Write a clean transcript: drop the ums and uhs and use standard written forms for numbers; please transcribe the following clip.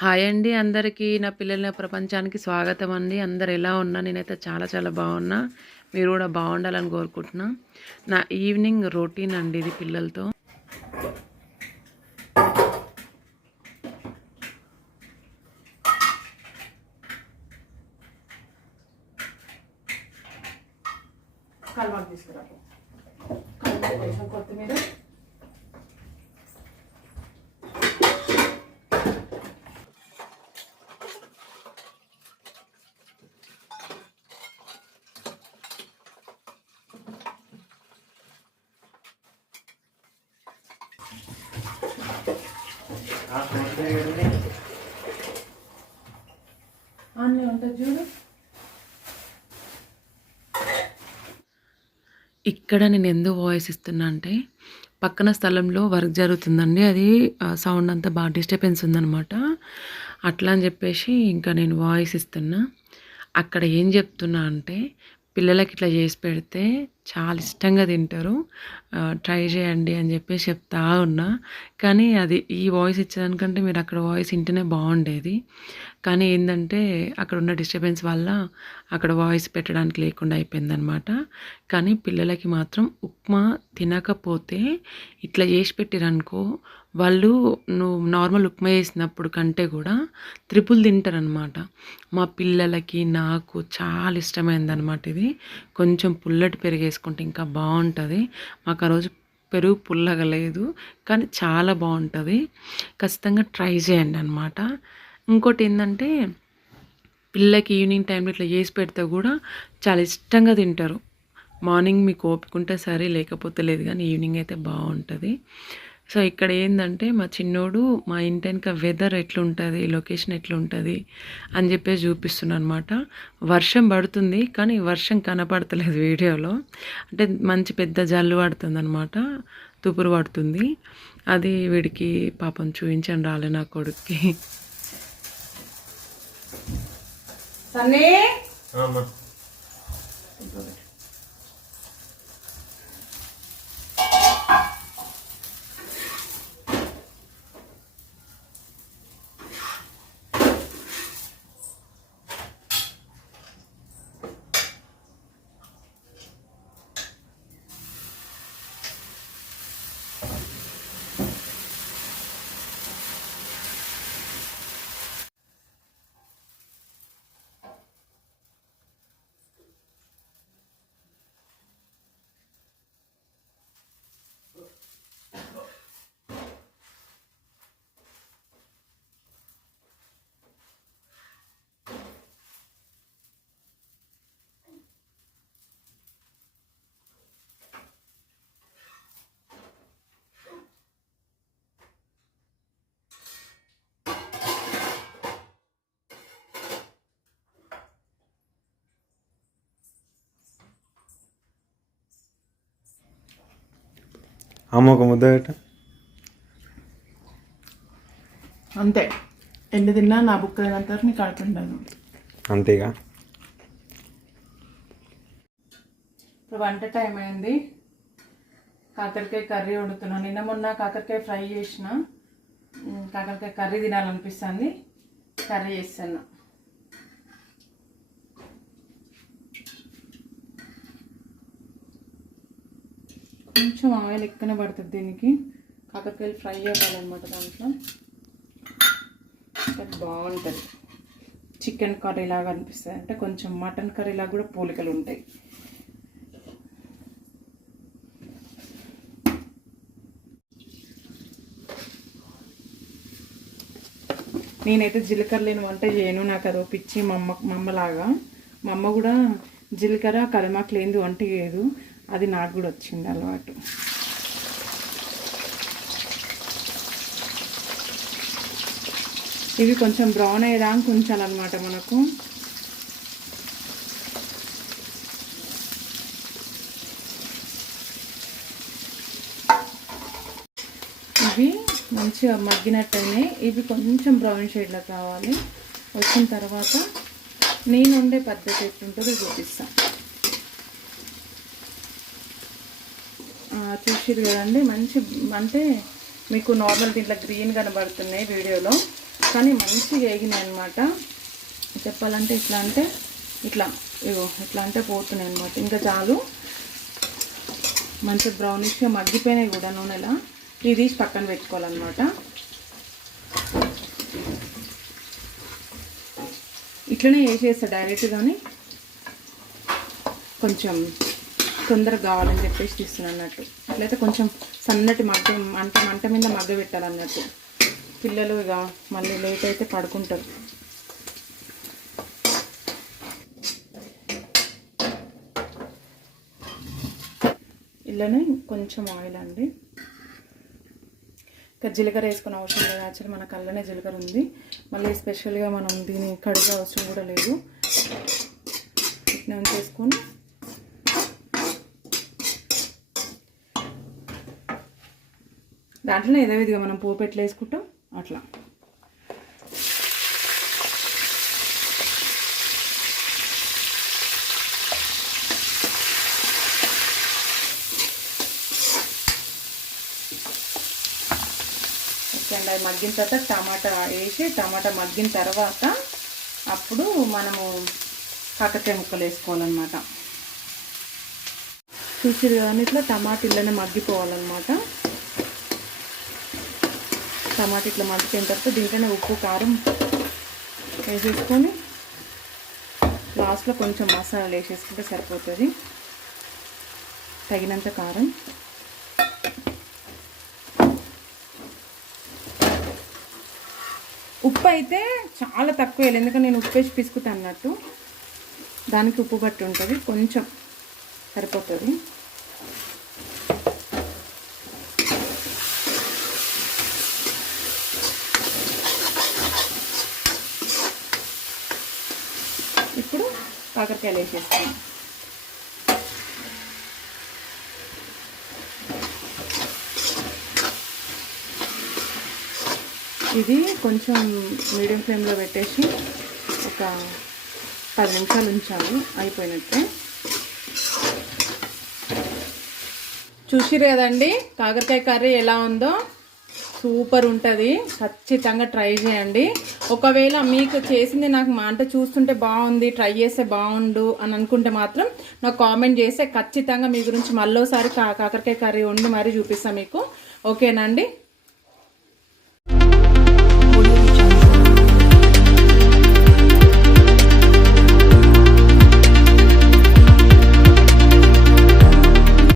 Hi అండి అందరికీ. నా పిల్లల ప్రపంచానికి స్వాగతం అండి. అందరు ఎలా ఉన్నా? నేనైతే చాలా చాలా బాగున్నా. మీరు కూడా బాగుండాలని కోరుకుంటున్నా. నా ఈవినింగ్ రొటీన్ అండి ఇది పిల్లలతో. కొత్తిమీర అన్నీ ఉంటుంది చూడు. ఇక్కడ నేను ఎందుకు వాయిస్ ఇస్తున్నా అంటే పక్కన స్థలంలో వర్క్ జరుగుతుందండి. అది సౌండ్ అంతా బాగా డిస్టర్బెన్స్ ఉందనమాట. అట్లా అని చెప్పేసి ఇంకా నేను వాయిస్ ఇస్తున్నా. అక్కడ ఏం చెప్తున్నా అంటే పిల్లలకి ఇట్లా చేసి పెడితే చాలా ఇష్టంగా తింటారు, ట్రై చేయండి అని చెప్పేసి చెప్తా ఉన్నా. కానీ అది ఈ వాయిస్ ఇచ్చేదానికంటే మీరు అక్కడ వాయిస్ వింటేనే బాగుండేది. కానీ ఏంటంటే అక్కడ ఉన్న డిస్టర్బెన్స్ వల్ల అక్కడ వాయిస్ పెట్టడానికి లేకుండా అయిపోయిందనమాట. కానీ పిల్లలకి మాత్రం ఉప్మా తినకపోతే ఇట్లా చేసి పెట్టిరనుకో, వాళ్ళు నువ్వు నార్మల్ ఉప్మా చేసినప్పుడు కంటే కూడా త్రిపుల్ తింటారనమాట. మా పిల్లలకి నాకు చాలా ఇష్టమైందనమాట ఇది. కొంచెం పుల్లటి పెరుగు వేసుకుంటే ఇంకా బాగుంటుంది. మాకు ఆ రోజు పెరుగు పుల్లగా లేదు, కానీ చాలా బాగుంటుంది. ఖచ్చితంగా ట్రై చేయండి అనమాట. ఇంకోటి ఏంటంటే పిల్లలకి ఈవినింగ్ టైంలో ఇట్లా చేసి పెడితే కూడా చాలా ఇష్టంగా తింటారు. మార్నింగ్ మీకు ఓపిక ఉంటే సరే, లేకపోతే లేదు, కానీ ఈవినింగ్ అయితే బాగుంటుంది. సో ఇక్కడ ఏంటంటే మా చిన్నోడు మా ఇంటి వెనక వెదర్ ఎట్లుంటుంది, లొకేషన్ ఎట్లుంటుంది అని చెప్పేసి చూపిస్తున్నాను అనమాట. వర్షం పడుతుంది కానీ వర్షం కనపడతలేదు వీడియోలో. అంటే మంచి పెద్ద జల్లు పడుతుంది అనమాట, తుపురు పడుతుంది. అది వీడికి పాపం చూపించండి రాలే నా కొడుక్కి. సన్నీ అమ్మ ఒక ముద్ద పెట్ట అంతే. ఎండు తిన్నా నా బుక్ అయినంత వరకు నీకు ఆడుకుంటాను అంతేగా. ఇప్పుడు వంట టైం అయింది. కాకరకాయ కర్రీ వండుతున్నాను. నిన్న మొన్న కాకరకాయ ఫ్రై చేసిన, కాకరకాయ కర్రీ తినాలనిపిస్తుంది, కర్రీ చేస్తాను. కొంచెం ఆయిల్ ఎక్కువనే పడుతుంది దీనికి. కాకరకాయలు ఫ్రై అవ్వాలన్నమాట దాంట్లో. బాగుంటుంది. చికెన్ కర్రీ లాగా అనిపిస్తుంది, అంటే కొంచెం మటన్ కర్రీ లాగా కూడా పోలికలు ఉంటాయి. నేనైతే జీలకర్ర లేని వంట చేయను, నాకు అది పిచ్చి. మా అమ్మలాగా మా అమ్మ కూడా జీలకర్ర కరిమాకు లేనిది వంట చేయదు. అది నాకు కూడా వచ్చింది అలవాటు. ఇవి కొంచెం బ్రౌన్ అయ్యేదాకా ఉంచాలన్నమాట మనకు. ఇవి మంచిగా మగ్గినట్టయినాయి. ఇవి కొంచెం బ్రౌన్ షేడ్లో కావాలి. వచ్చిన తర్వాత నేను వండే పద్ధతి ఎట్లుంటుందో చూపిస్తాను. చూసిరు కదండి, మంచి అంటే మీకు నార్మల్ దీంట్లో గ్రీన్ కనబడుతున్నాయి వీడియోలో. కానీ మంచిగా వేగినాయి అనమాట. చెప్పాలంటే ఇట్లా అంటే ఇట్లా ఇగో ఇట్లా అంటే పోతున్నాయి అనమాట. ఇంకా చాలు, మంచిగా బ్రౌనిష్గా మగ్గిపోయినాయి కూడా నూనెలా. ఇది తీసి పక్కన పెట్టుకోవాలన్నమాట. ఇట్లనే వేసేస్తా డైరెక్ట్గానే, కొంచెం తొందరగా కావాలని చెప్పేసి తీస్తున్నాను అన్నట్టు. అట్లయితే కొంచెం సన్నటి మంట మీద మగ్గ పెట్టాలన్నట్టు. పిల్లలు ఇక మళ్ళీ లేట్ అయితే పడుకుంటారు. ఇలానే కొంచెం ఆయిల్ అండి. ఇంకా జీలకర్ర వేసుకునే అవసరం లేదు. యాక్చువల్లీ మన కళ్ళనే జీలకర్ర ఉంది. మళ్ళీ స్పెషల్గా మనం దీన్ని కడిగే అవసరం కూడా లేదు. ఇట్లా ఉంచేసుకొని దాంట్లో ఏదో విధిగా మనం పోపు ఎట్లా వేసుకుంటాం అట్లా. ఓకే అండి, అది మగ్గిన తర్వాత టమాటా వేసి, టమాటా మగ్గిన తర్వాత అప్పుడు మనము కాకరకాయ ముక్కలు వేసుకోవాలన్నమాట. చూసిరు కానీ ఇట్లా టమాటా ఇళ్ళనే మగ్గిపోవాలన్నమాట. టమాటా ఇట్లా మగ్గిపోయిన తర్వాత దీంట్లోనే ఉప్పు కారం వేసేసుకొని లాస్ట్లో కొంచెం మసాలాలు వేసేసుకుంటే సరిపోతుంది. తగినంత కారం, ఉప్పు అయితే చాలా తక్కువ వేయాలి, ఎందుకంటే నేను ఉప్పు వేసి పిసుకుతా అన్నట్టు. దానికి ఉప్పు పట్టి ఉంటుంది, కొంచెం సరిపోతుంది. ఇప్పుడు కాకరకాయలు వేసేస్తాను. ఇది కొంచెం మీడియం ఫ్లేమ్లో పెట్టేసి ఒక 10 నిమిషాలు ఉంచాలి, అయిపోయినట్టే. చూసిరు కదండి కాకరకాయ కర్రీ ఎలా ఉందో. సూపర్ ఉంటుంది, ఖచ్చితంగా ట్రై చేయండి. ఒకవేళ మీకు చేసింది నాకు అంటే చూస్తుంటే బాగుంది, ట్రై చేస్తే బాగుండు అని అనుకుంటే మాత్రం నాకు కామెంట్ చేస్తే ఖచ్చితంగా మీ గురించి మళ్ళోసారి కాకరకాయ కర్రీ వండి మరీ చూపిస్తాను మీకు. ఓకేనా అండి?